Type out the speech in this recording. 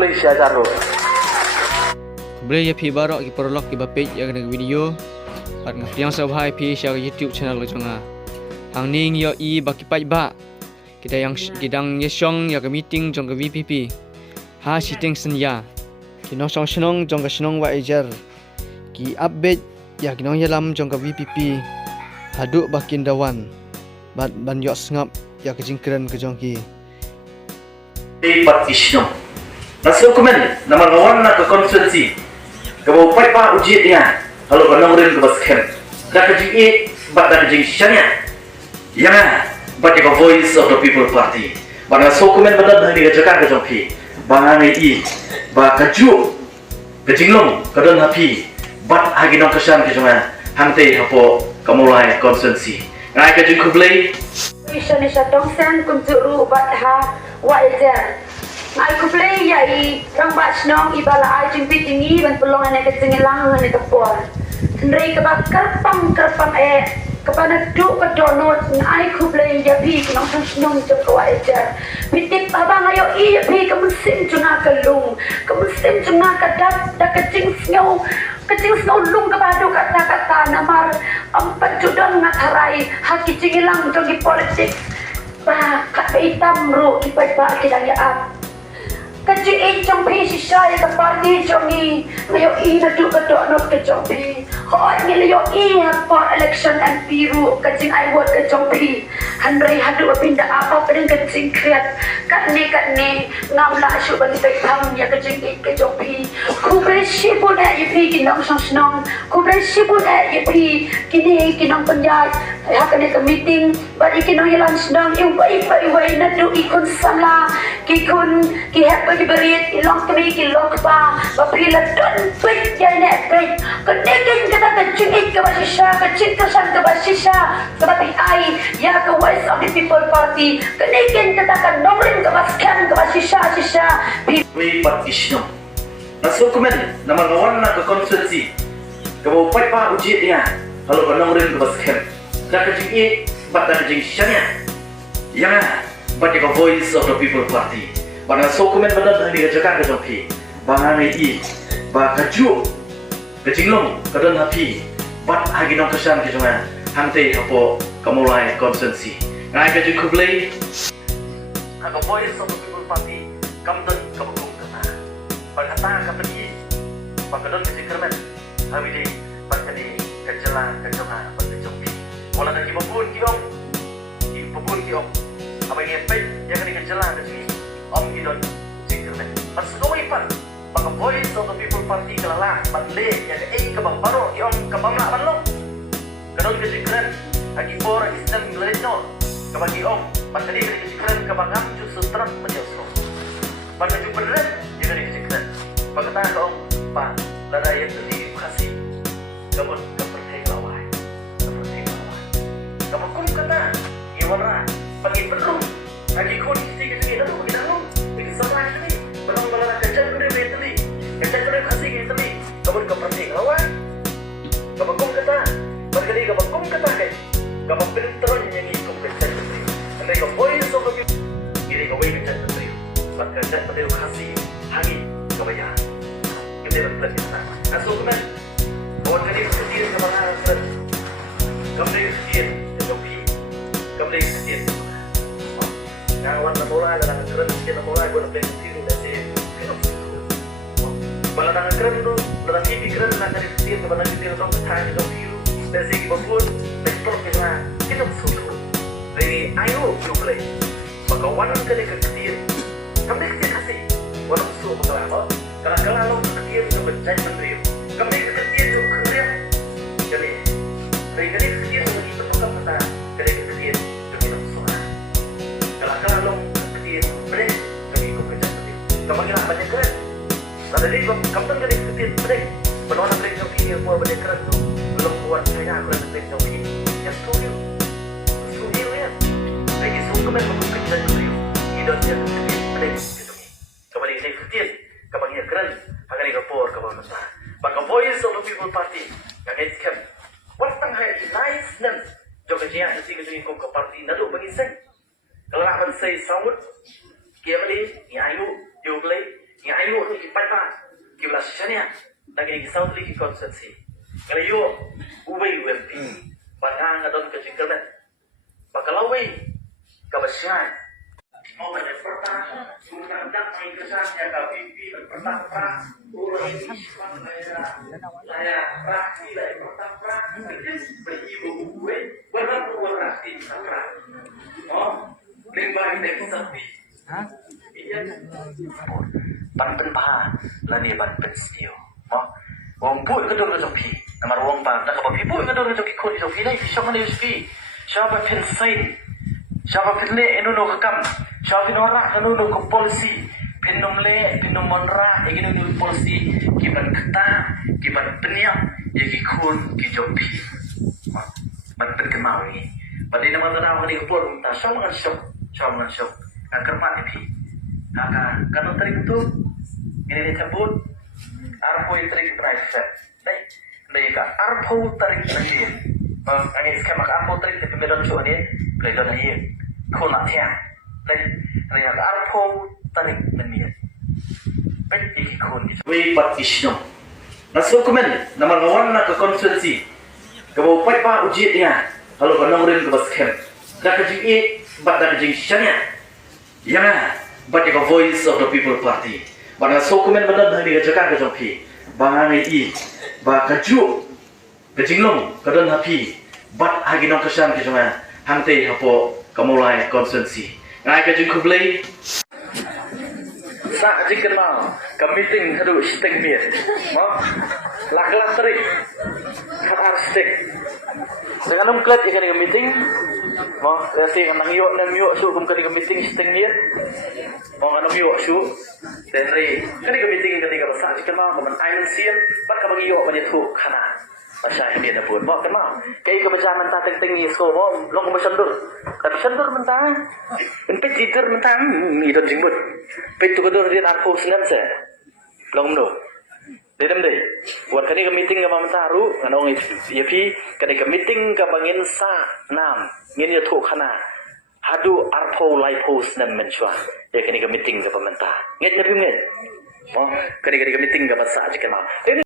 play share jaro. Boleh ya pi baru ki prolog ki bapej ya kena video. Pat yang subscribe pi share YouTube channel ke jonga. Hang ning yo I baki pai ba. Kita yang kidang yesong ya ke meeting jong ke VPP. Ha sitting sen ya. Kinong song senong jong ke senong wa ejar. Ki update ya kinong yalam jong ke VPP. Haduk bakin dawan. Ban yok ngap ya ke jingkran ke jong ki. Pat isyong. Nasi komen nama lawan nak ke konstitusi. Kau pai pa uji dia. Kalau kau nongrin ke basken. Dah kerja bat dah kerja syanya. Ya, bat the voice of the people party. Bang nasi komen benar dah dikerjakan ke jompi. Bang ini ba kaju kejinglong kadang happy. Bat hagi nong kesan ke jomah. Hangte hapo kamulai konstitusi. Ngai ke jingku play. Isya tongsen kunjuru bat ha wa ejer. Ai ku play ya I rang bat snong I bala ai jing pitingi ban pelongan ke cengelang ne ke por. Ndrei ke bakar pam kepada duk ke donut ai ku play ya pi nong snong je ko wa ejer. Pitip abang ayo I pi ke mesin juna ke lung. Ke mesin juna ke dak kecing snau lung ke badu kata namar empat judon ngatarai haki cengelang jogi politik. Ba kat hitam ru ipai ba kidang ya ap. Kecil trong pi sisa ya ke parti jongi ngayo I nadu ke donut ke jompi. Hot ngiliyo I for election and piru kecing I vote ke jompi. Handrai hadu pindah apa pedeng kecing kreat kat ne ngamla asyuk bagi pekam ya kecing I ke jompi. Kubre sibun ya pi kinong snong kubre sibun ya pi kini kinong penjat hak ne ke meeting bagi kinong yalan snong yung bai nadu ikon samla kikun ki bagi berit ilong kami kilok pa bapila don pit ya ne pit kedekin kata kecingit ke basisya kecil kesan ke basisya seperti ai ya ke voice of the people party kedekin katakan nomrin ke baskan ke basisya Wei pat isyong. Nasi komen nama lawan nak ke konstitusi. Kau pai pa uji dia. Kalau kau nomrin ke baskan. Dah kerja bat dah kerja syanya. Ya, bat the voice of the people party. Bang so komen benar dah dikerjakan ke jompi. Bang ini ba kaju kejinglong kadang happy. Bat hagi nong kesan ke jomah. Hangte hapo kamulai konstitusi. Ngai ke jingku play. Hak voice of the people party. Kamdan kabukung kata. Berkata kapagi. Bakadon kejingkerman. Habis bakadi kejela pada jompi. Wala dah kibapun kiom. Apa ini baik yang kena kejela ke sini. Om Idon Jingkerman. Pas kawai pan. Baka voice of the people party kelala. Batle yang ke bang baru. Om kabamla panlong. Kadon ke Jingkerman. Hagi for Islam Glerenol. Kabagi om. Bakadi ke Jingkerman kabang amju sutrak menjauh. Pada beneran dia dari Jingkerman. Baka tahan om. Pak. Lada yang tadi kasih. Kamu kepercayaan lawai. Kamu kum kata. Iwara. Bagi perlu. Hagi kondisi ke lalu kita lalu. Ini sama ini. Belang kerja tu dia betuli. Kerja tu dia kasih kita ni. Kamu kepercayaan lawai. Kamu kum kata. Berkali kamu kum kata kan. Kamu penteron yang ikut kerja tu. Anda kamu voice of the ini kamu kerja tu. Maka kerja tu dia kasih. Hagi kamu ya. Kita berpikir kita. Asal tu kan. Kawan kali kecil kamu harus. Kamu kecil. Kamu kecil. Kawan namula adalah keren kita namula gua nak kecil dari Bala nak keren tu dalam TV keren nak dari kecil ke bala kecil tu tahan itu biru dari segi bapun ekspor kita susu dari ayo you play maka wan kali kecil kami kecil kasih wan susu apa kalau lo kecil itu berjaya menteri kami kecil tu keren jadi dari kecil tu kita tukar kata dari kecil kalau kecil break kami ikut kerja seperti kamu kira banyak keren ada di kamu kan kali kecil break penuh break yang kini buat banyak keren tu belum buat saya aku ada break yang kini yang sulit ya lagi sulit kami ikut kerja seperti hidup dia kecil break gitu kamu ini kecil kamu ini keren agar ini kapur kamu kata maka voice of the people party yang itu what tengah nice dan jauh kerja sih kerja ikut ke party nado bagi saya kalau nak say sambut, kia beli, ni ayu, you play, Yang ayo ni kipat pa. Kibla sisanya. Lagi ni South League konsensi. Kalau yo ubay UMP. Batang adon kecingkalan. Bakalaway kabasyan. Mau pada pertama, bukan datang kesannya ke pipi pertama, orang ini saya rapi dari pertama, beribu gue, berapa rapi pertama, oh, limbah dari sapi, iya, panten pa, lani panten sio, oh, wong pun kedua rezeki, nama wong pa, tak apa pipu kedua rezeki kau rezeki ni, siapa ni rezeki, siapa pensain. Siapa pilih enu kekam, siapa norak enu ke polisi, pinum le, pinum monra, yang ini polisi, kiban keta, kiban peniak, yang kikun, kijopi, banten kemau ni. Pada nama terang ni kepul, tak siapa mengan syok, angker mati pi, kalau tarik itu, ini disebut, arpo tarik private, baik, arpo tarik private. Angin skema arpo tarik di pembedaan syok ni, pembedaan ni. Kau nak tiang, dari arpo tarik menir. Peti kun. Wei patisno. Nasuk komen, nama lawan nak ke konsultasi. Kau pai pa uji dia. Kalau kau nongrin ke baskem. Dah kerja bat dah kerja sianya. Ya na, bat the voice of the people party. Bat nasuk komen benar dah dikerjakan ke joki. Bangang i, ba kaju, kejinglong, kadang happy. Bat hagi nong kesan ke joma. Hangte hapo. Kamulai konsensi. Ngai ke jengku beli. Sak jengken mau. Ke meeting hadu stek mir. Mau. Lak-lak terik. Katar stek. Dengan umklat ikan ke meeting. Mau. Kasi nang yuk su kum ke meeting stek mir. Mau nang yuk su. Dari ke meeting ketika besar jengken mau kemen aimen sian. Bat ka bagi yuk banyak tu kana. Pasal yang dia dah buat. Mau kenal. Kayak kebacaman tak tinggi so mau long kebacandur. Tapi sendur mentang. Empet tidur mentang. Itu jembut. Pet tu betul dia nak post nan saya. Long do. Dedem deh. Buat kani ke meeting ke mamtaru. Anong ya pi. Kani ke meeting ke bangin sa nam. Ngin ya tu kana. Hadu arpo live post nan menchua. Ya kani ke meeting ke pemerintah. Ngit ngerti ngit. Oh, kani ke meeting ke bahasa aja kenal.